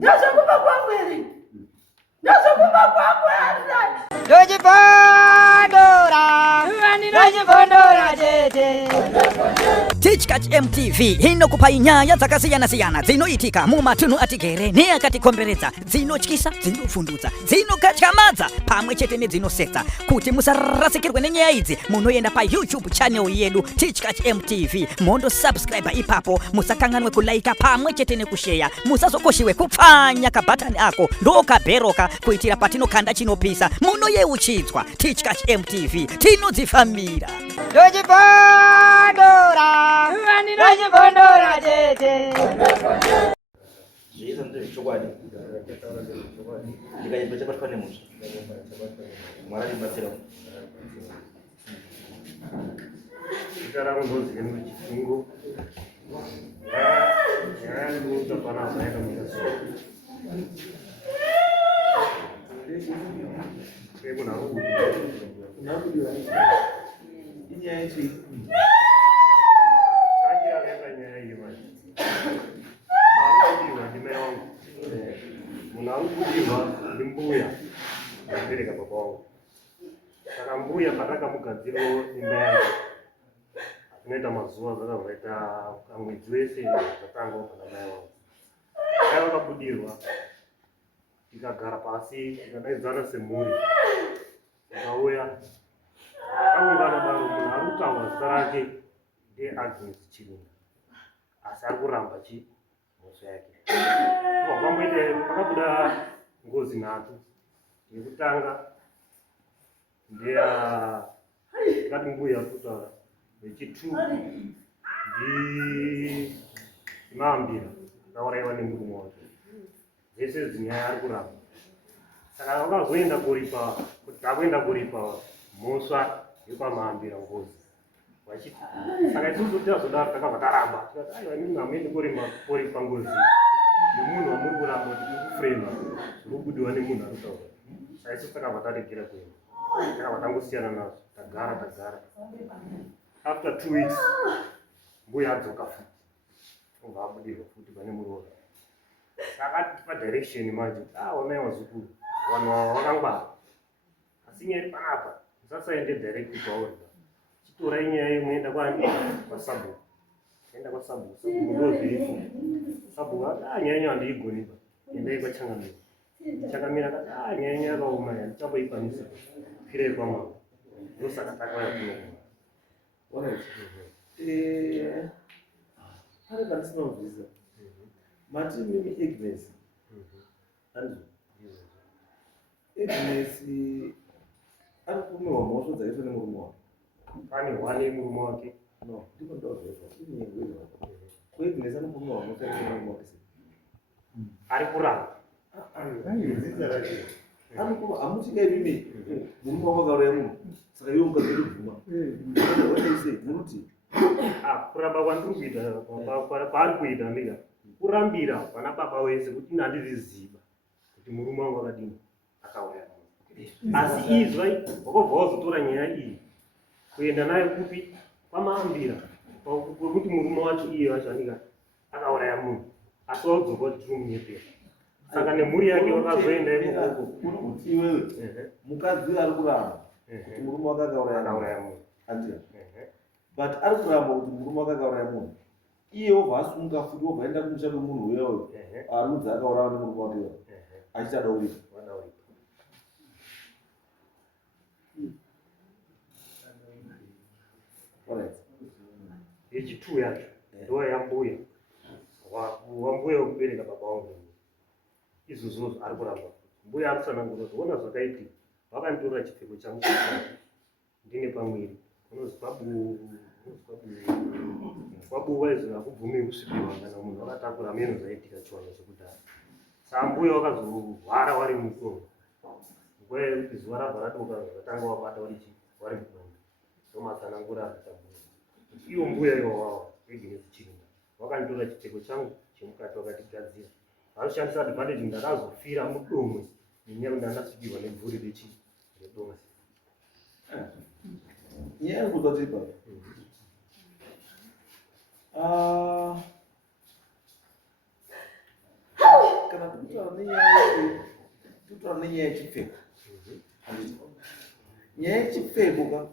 Nazokupa kwa kweli. Nazokupa kwa kweli. Dojipondora jeje. Tichkach MTV hino kupa inyaya zakasiyana zinoitika mumatunhu atigere neakatikomberedza dzinotyisa dzinofundutsa dzinokatyamadza pamwe chete nedzinosetsa kuti musarasikirwe nenyaya idzi munoenda pa YouTube channel yedu Tichkach MTV mondo subscribe ipapo musakanganwe kulaika pamwe chete nekusheya musazokoshiwe kupfanya kabhatani ako ndokabheroka kuitira patinokanda chinopisa munoyeuchidzwa Tichkach MTV tinodzifambira Dojipondora jeje. Zviisa ndizvo chokwadi ndikaita chabatwa nemusha Mwari ndibatsira Sekarang untuk jenis minggu ya itu panas saya kami kasih saya pun aku juga ini yang sih kaji ada tanya gimana baru juga di memang menangku juga limbu ya jadi nggak apa-apa sekarang bu ya karena kamu ganti lo email nenda mazuva zvakavaita kamwedzi wese zvatanga kana mai vangu ai vakabudirwa tikagara pasi tikadaidzana semhuri akauya aungana daro munhu ari kutaura zita rake ndeagnes chiringa asi ari kuramba mhosva yake pamboite pakabuda ngozi nhatu yekutanga ndeya kati mbuya kutaura vechitu ndimahambira akauraiwa nemurume wake dzese dzinyaya ari kuramba saka vakazoenda kuripa kuti akuenda kuripa mhosva yepamahambira ngozi vachiti saka isusu tazodaro takabva taramba tikati aiwa inini hamuendi kuripa ngozi nemunhu wamuri kuramba kuti ikufrema zvokubudiwa nemunhu ari kutaura saka isusu takabva taregera kuenda takabva tangosiyana nazvo tagara after 2 weeks mbuya adzoka futi obva abudirwa futi pane muroora saka tipa direction manje onai wazukuru vanhu ava vakangwara asi nyaya iri panapa musasaende direct kwauri chitorai nyaya muenda kwani kwasabu enda kwasabu ndozviripo sabu nyaya handiigonipa endai kwachangamira changamira akati nyaya yakaoma handichamboikwanisa firai kwamwavo ndosaka takauya kunoku. Alright. Hari pandisina kubvisa mati mimi Agnes anzo Agnes ari kumiwa mhosva dzaitwa nemurume wake pane wane murume wake no ndiko ndozvesa inyengo Agnes anokumiwa mhosva dzaitwa nemurume wake ari kuramba anokuma hamuchidai mimi murume wamakauraya munhu saka iwe mukazoti bvuma wataise muruti kuramba kwandiri kuita paari kuita ndika kurambira pana baba wese kuti ndandiziziva kuti murume wangu akadini akauraya munhu asi izvai wakobva wazotora nyaya iyi kuenda nayo kupi pamahambira kwekuti murume wacho iye wacho andika akauraya munhu asi waudzoka kuti tiri munyepera saka nemhuri yake wakazoenda ikoko kuri kuti iwewe mukadzi ari kuramba kuti murume wake akauraya munhu andira but ari kuramba kuti murume wake akauraya munhu iye wobva asunga futi wobva aenda kumusha kwemunhu uyoyo arudzi akauraya nemurume wake iyoyo achiti adauripa yechitu yacho ndo yambuya wambuya wekubereka baba wangu izvozvo ari kuramba mbuya arikusanangura zvoona zvakaitika vakanditorera chipfeko changu ndine pamwiri unozi kwabu waizi hakubvumiwi kusvikirwa kana munhu akatakura meno zvaitika chiwanda chekudhara saka mbuya wakazohwara wari mudongo nguva yekuti zuva rabva radoka zvatanga wabata wari mudongo ndomatsanangura akatambura iwo mbuya iwawawa Agnes Chiringa wakanditorera chipfeko changu chemukati wakatigadzira vanoshandisa advantage ndakazofira mudomwe nenyaya kuti ndandasvikirwa nebvuri redomwe nyaya yangu dzatipa kana kutaura nenyaya yechipfeko. Nyaya yechipfeko ka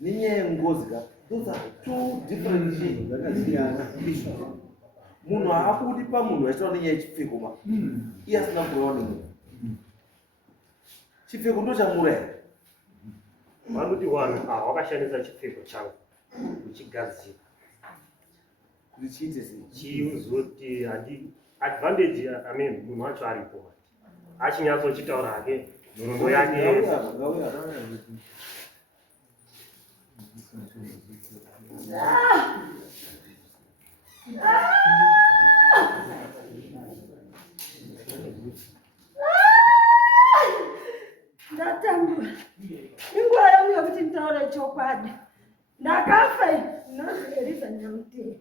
nenyaya yengozi ka, those are two different things. Munhu haabudi pamunhu achitaura nenyaya yechipfeko ma, iye asina kureva nemunhu. Chipfeko ndo chamuraya. Vanoti vanhu wakashandisa chipfeko changu uchigadzira kuti chiite sei chizoti advantage munhu wacho aripo achinyatsochitaura hake nhoroondo yake ndatambura inguva yangu yokuti nditaure chokwadi. Ndakafa nozvierisa nyamutee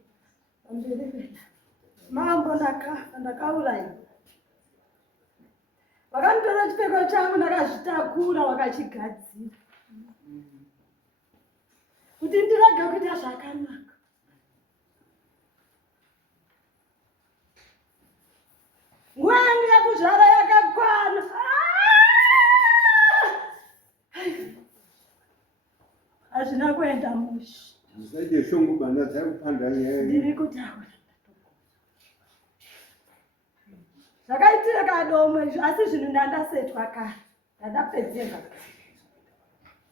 amberi mambo, ndakafa ndakaurayiwa. Vakanditora chipfeko changu ndakazvitakura vakachigadzira kuti ndirege kuita zvakanaka. Nguva yangu yekuzvara yakakwana. Hazvina kuenda musha. Ndisaite shungu bana dzakupanda nyaya. Ndiri kutaura. Zvakaitira kadomwe asi zvinhu ndandasetwa kare. Ndandapedzeka.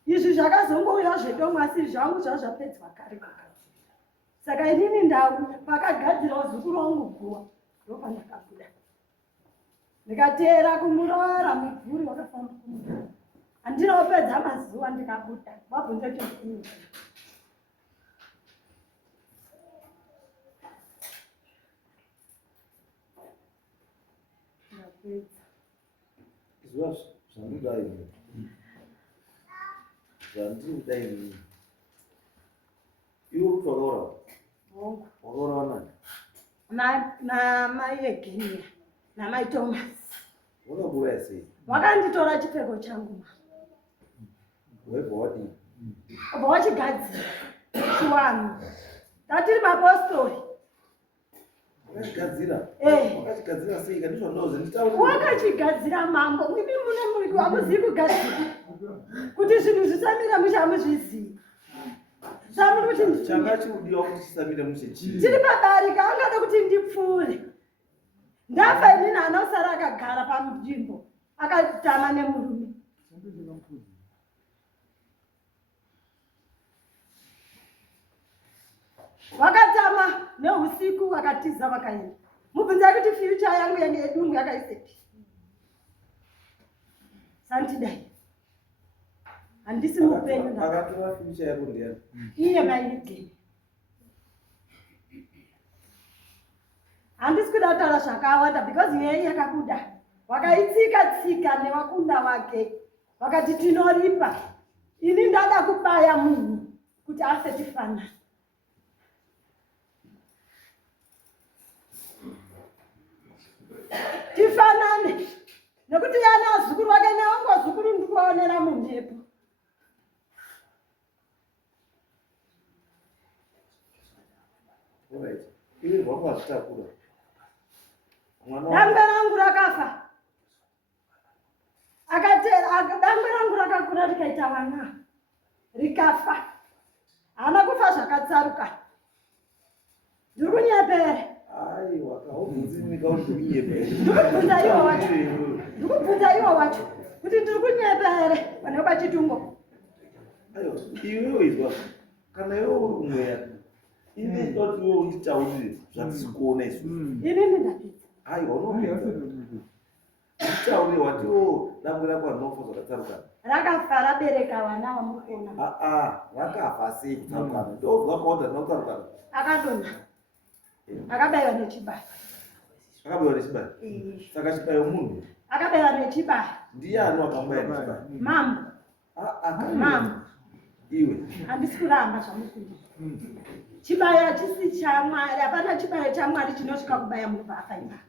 Izvi zvakazongouya zvedomwe asi zvangu zvazvapedzwa kare. Saka inini ndau pakagadzira zukuru wangu guwa ndopandakabuda. Ndikateera kumurora mumvuri wakafamba kumurora. Andinopedza mazuva ndikabuda. Wabvunza kuti izwa zvandidai zvandiri kudai iwe kuti wakaurawa nani namai Egenia namai Thomas. wakaburaya sei? Wakanditora chipfeko changu webva wadii? Obva wachigadzira chiwanu. Ndatiri mapostori. wakachigadzira? Wakachigadzira sei? Kandizvo ndinoze nditaure. Wakachigadzira mambo. Imi mune muri hamuzivi kugadzira kuti zvinhu zvisamira mushe hamuzvizivi. Zvamuri kuti changa chiudiwa kuti chisamire mushe chii? tiri padarika angada kuti ndipfuure. Ndafa inini anosara akagara panzvimbo akatama nemurume. Vakatama neusiku vakatiza vakaenda. Mubvunza kuti future yangu yedungu yakaisepi. Sandidai. Handisi mupenyu. Akatora future yako ndiani? Iye maigeni. Handisi kuda kutaura zvakawanda because yeye yakabuda. Wakaitsika nevakunda vake. Vakati tinoripa. Ini ndada kubaya munhu kuti afe tifanane. Tifanane. Nekuti yana zukuru wake nawangu zukuru ndikuonera mumhepo. Alright. Iwe wako wachitakura. Dambe rangu rakafa. Dambe rangu rakakura rikaita vana. Rikafa. Hana kufa zvakatsaruka. Ndiri kunyepere. Ai, wakaubvunzi kuti unyepere. Ndikubvunza iwo wacho kuti ndiri kunyepere pane pachitungo. Ayo, iwewe izwa. Kana iwe uri kumweya. Ini ndoti iwe unditaurire zvatisikuona isu. Inini ndapedza. Aiwa, unopedza. Nditaurire wati dambe rako rinofa zvakatsarukana. Rakafa rabereka vana vamukuona. Rakafa sei kutsarukana? Ndobva kwaota rinotsarukana. Akadonha. Akabayiwa nechibaya. Akabayiwa nechibaya? Saka chibaya munhu. Akabayiwa nechibaya. Ndiani wakamubaya nechibaya? Mambo. Mambo. Iwe. Handisi kuramba zvamukuita. Chibaya chisi chaMwari. Hapana chibaya chaMwari chinosvika kubaya munhu paafaima.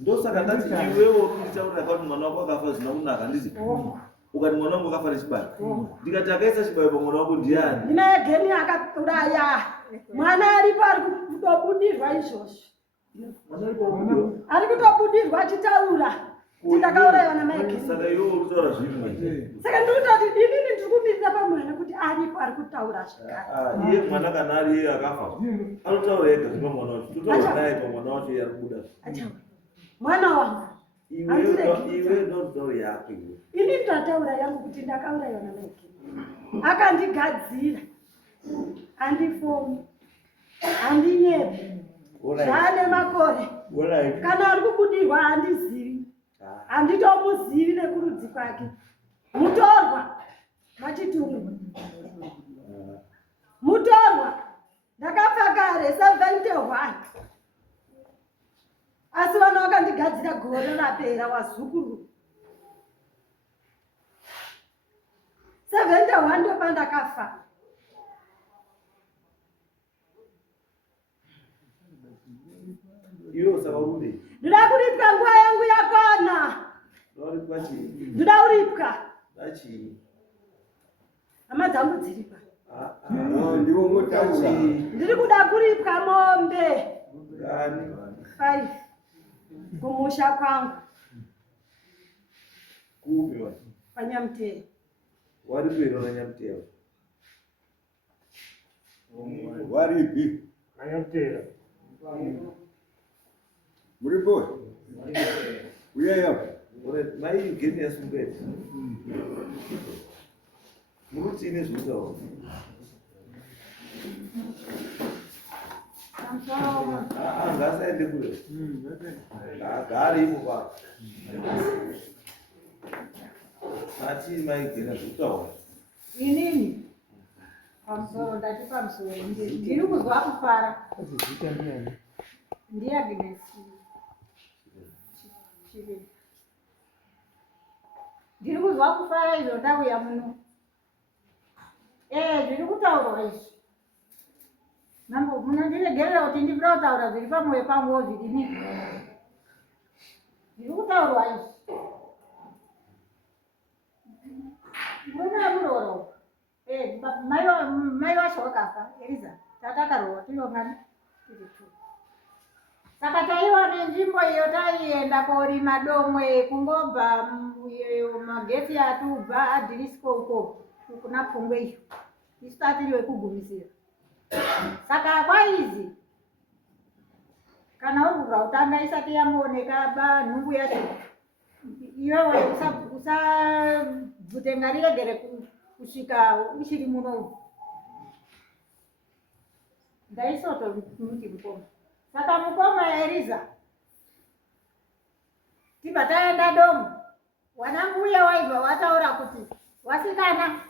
Ndosaka ndati iwewe urikutaura kuti mwana wako akafa zvina kunaka ndizvo. Ukati mwana wangu akafa nechibaya. Ndikati akaisa chibaya pamwana wako ndiani? Ndimai Egenia akauraya. Mwana aripo ari kutobudirwa izvozvo. Ari kutobudirwa achitaura. Ndakaurayiwa namai. Saka iwe urikutaura zvimwe. Saka ndikutoti inini ndikumirira pamwana kuti aripo ari kutaura zvakare. Iye mwana kana ari iye akafa. Anotaura ega zvima mwana wacho. Totaura naye pamwana wacho iye arikubuda. Acha. Mwana wangu. Iwe ndotaura yako iwe. Ini ndataura yangu kuti ndakaurayiwa namai. Akandigadzira. Andifomu. Andinyepe. Zvane makore. Kana ari kubudirwa handizivi. Handitomuzivi nekurudzi kwake. Mutorwa machitumwa. Mutorwa ndakafa kare 71. Asi vana vakandigadzira gore rapera wazukuru. 71 ndopa ndakafa. Iwe saka urudi. Ndida kuripwa nguva yangu yakwana. Uripwa chii? Ndida kuripwa. Dachi. Hama dzangu dziripa. Ndiwo motaura. Ndiri kuda kuripwa mombe. Gani? 5. Kumusha kwangu. Kupi wani? Panyamtero. Waripwira na Nyamtero. Waripi? Anyamtera. Muripo? Uyayo? Mai geni yasungwete. Muruti ine zvutaura. Ngasaende kure. Gari ipo. Ati mai geni zvutaura. Inini. Pamusoro ndati pamusoro. Ndiri kuzwa kufara. Ndiye Agnes. Ndiri kuzwa kufara izvo ndauya muno. Zviri kutaurwa izvi. Mambo munondiregerera kuti ndibira kutaura zviri pamwoyo pangu zvidini. Zviri kutaurwa izvi. Muna muroro. Mai vacho wakafa. Eliza. Tatakarowa tinongani. Saka taiona nzvimbo iyo taienda korima domwe kungobva magetsi atubva adhirisiko uko kuna Pfungwe iyo. Isu tatiriwe kugumisira. Saka kwaizi kana uri kubva kutanga isati yamuoneka nhumbu yacho iwewe usabvute ngariregere kusvika uchiri muno. Ndaisoto muti mukoma. Saka mukoma Eliza. Tiba taenda domo. Wanambuya waibva wataura kuti wasikana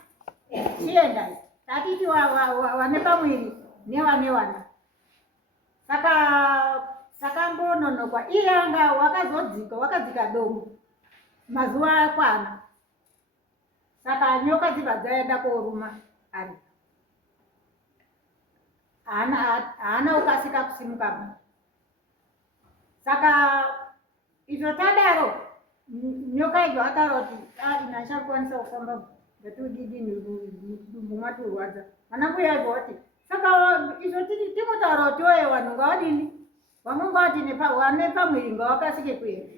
chienda. Tatiti wane pamwiri newane wana. Saka mbononokwa iyanga wakadzika domo. Mazuva akwana. Saka nyoka dziva dzaenda koruma ari. Haana ukasika kusimuka. Saka izvo tadaro nyoka izvo ataura kuti inachakwanisa kufamba ngatudidini mudumbu maturwadza. Vanambuya izvo kuti saka izvo timotaura kuti oye vanhu ngavadini vamwe ngavati wane pamwiri ngavakasike kuenda.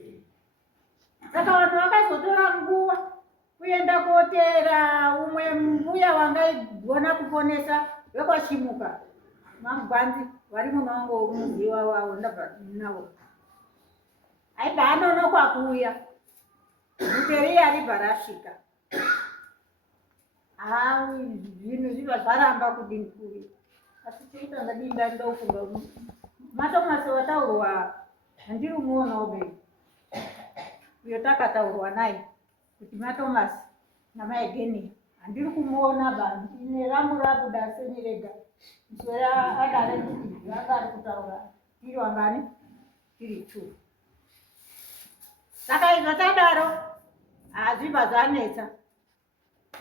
Saka vanhu vakazotora nguva kuenda koteera umwe mbuya wangaigona kuponesa wekwashimuka. Mangwanzi vari munongo mudziwa wavo ndabva nawo. Aibva anonokwa kuuya. Muteri aribva rasvika. Zvinhu zvibva zvaramba kudini kuuya. Asi choita ndadinda ndofunga Matomasi wataurwa handiri umuonawo bei. Uyo takataurwa naye kuti Matomasi namaegeni handiri kumuona bani. Ine rangu rabuda senirega. Mswera adare kuti vakari kutaura tiri wangani tiri 2. Saka izvo tadaro zvibva zvanetsa.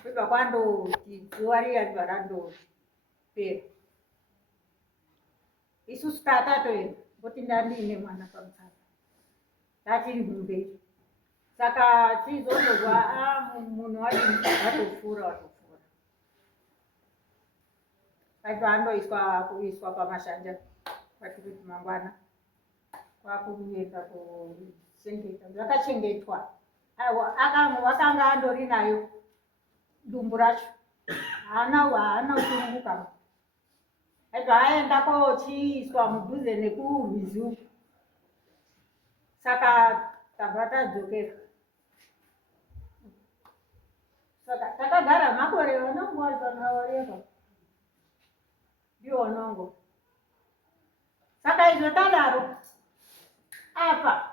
Kubva kwandoti zuva riya ribva randopera. Isusu tatatoenda kuti ndandiine mwana pamusana. Tatiri mumberi. Saka chizondozwa munhu watopfuura. Aibva andoiswa pamashanja kwatiri kuti mangwana kwakuweka kuchengeta zvakachengetwa. Wakanga andori nayo dumbu racho, haana kusununguka. Aenda kochiiswa mudhuze nekurwizi uku. Saka tabva tadzokera. Saka takagara makore vanongo panaoreva ndiwo nongo. Saka izvo tadaro apa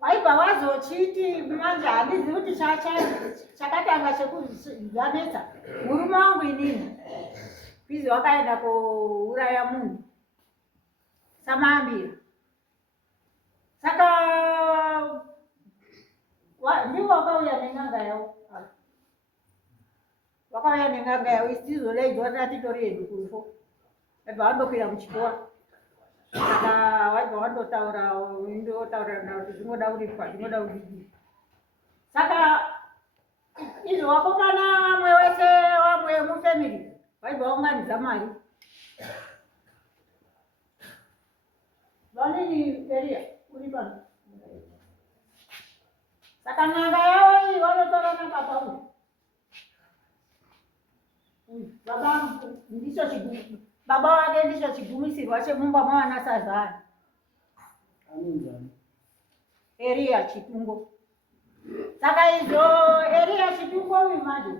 waibva wazochiti manje handizivi kuti chakatanga chekuzvanetsa murume wangu inini bizi wakaenda kouraya munhu samambira. Saka ndiwo wakauya nen'anga yavo, wakauya nen'anga yavo isizo leidzoa titori hedu kurufo. Waibva wandokwira muchikora. Saka waibva wandotaura kuti zvinoda kuripwa, zvinoda kudii. Saka izvo wakomana vamwe wese vamwe mufamily waibva waunganidza mari. Vanini Eria uri pano. Saka n'anga yavo iyi vanotora nababa uyu. Baba ndicho chigumisirwa. Baba wake ndicho chigumisirwa chemumba mwana Sazana. Eria Chitungo. Saka izvo Eria Chitungo uyu manje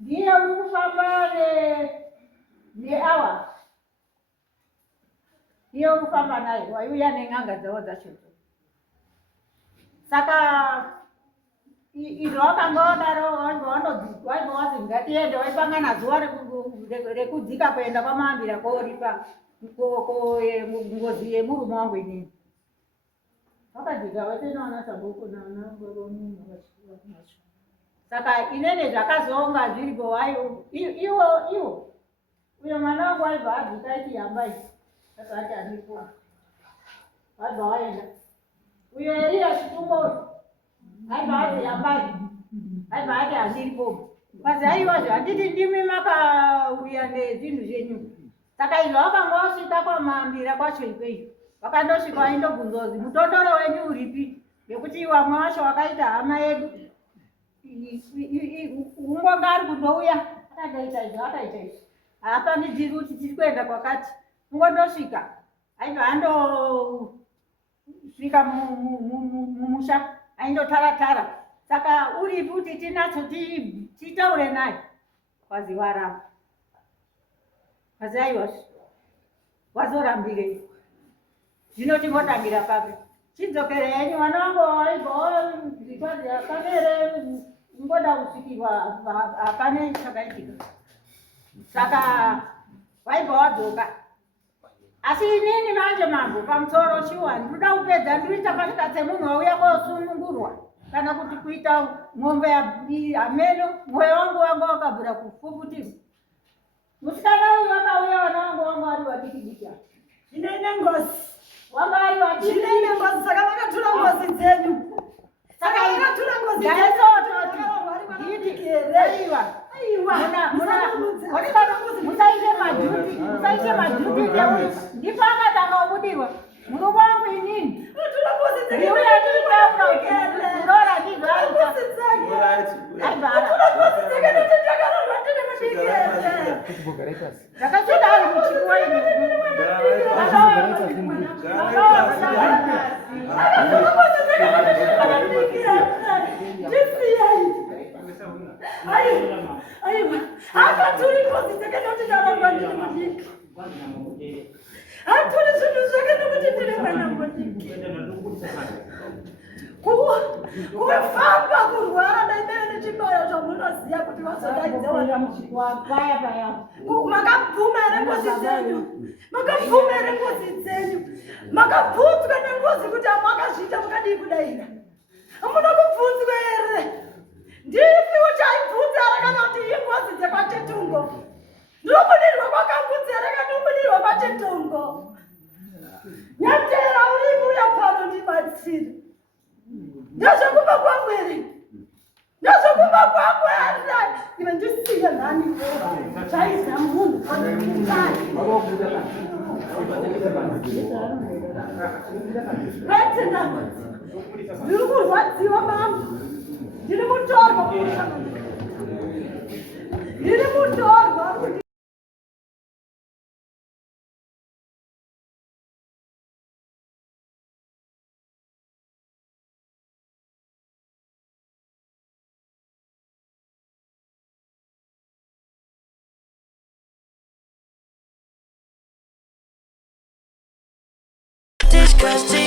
ndiye uri kufamba neawa. Ndiye uri kufamba naye waiuya nen'anga dzavo dzachodzo. Saka izvo wakanga wadaro waibva wazi ngatiende, waipangana zuva rekudzika kuenda kwaMahambira kooripa ngozi yemurume wangu inini. Wakadzika watenaona sabhuku naanangoromunhu. Saka inene zvakazonga zviripo iwo uyo mwana wangu waibva adzika aiti hambai. Saka ati handipo. Waibva waenda. Uyo Eria Chitungo aibva ati hambai. Aibva ati handiripo. Kazi aiwazve handiti ndimi makauya nezvinhu zvenyu. Saka izvo wakanga wasvika kwaMahambira kwacho ikweyo. Wakandosvika waindobvunzozi mutondoro wenyu uripi? Nekuti vamwe vacho wakaita hama yedu. Ungonga ari kundouya. Akaita izvo, akaita izvo. Hapanidziri kuti tiri kuenda kwakati. Ungondosvika. Aibva andosvika mumusha. Aindotara-tara. Saka uripi kuti tinatso titaure naye. Kwazi waramba. Kazi aiwazve wazorambirei? Zvino tingotangira papi? Chidzokere henyu mwana wangu waibva zvikwazi akamere ngoda kusvikirwa hapane chakaitika. Saka waibva wadzoka. Asi inini manje mambo pamusoro chiwani ndoda kupedza ndiri chapanika semunhu wauya kosunungurwa kana kuti kuita ng'ombe yameno. Mwoyo wangu wanga wakabvira kufufutiza. Musikana uyu wakauya wana wangu ari wadiki-diki. Zvinoine ngozi. Wanga ari wadiki. Zvinoine ngozi saka vakatura ngozi dzenyu. Saka vakatura ngozi dzenyu. Aiwa. Musaite madhuti dzeuri. Ndipo akatanga kubudirwa. Murume wangu inini. Ndiuya nditaura kuti kurora ndizvo aita. Aibvara. Ndakasvika ari kuchikora ini. Aiwa. Akaturi ngozi dzekenoti ndaramba ndiri mudiki. Haturi zvinhu zvake nokuti ndiri mwana mudiki. Kufamba kurwara daimene nechibayo zvamunoziva kuti vazodaidzewa Paya paya. Makabvuma ere ngozi dzenyu? Makabvuma ere ngozi dzenyu? Makabvunzwa nengozi kuti hamakazviita mukadii kudaira? Hamuna kubvunzwa ere? Ndipi kuti aibvunza ere kana kuti ingozi dzekwaChetungo? Ndinobudirwa kwakambudzi ere kana kubudirwa kwaChetungo? Nyatera uripo uya pano ndibatsire. Ndazvokuba kwangu ere? Ndazvokuba kwangu ere? Iwe ndisiye nhani chaiza munhu. Vetenda. Ndirikurwadziwa mama. Ndiri mutorwa. Ndiri mutorwa. Disgusting.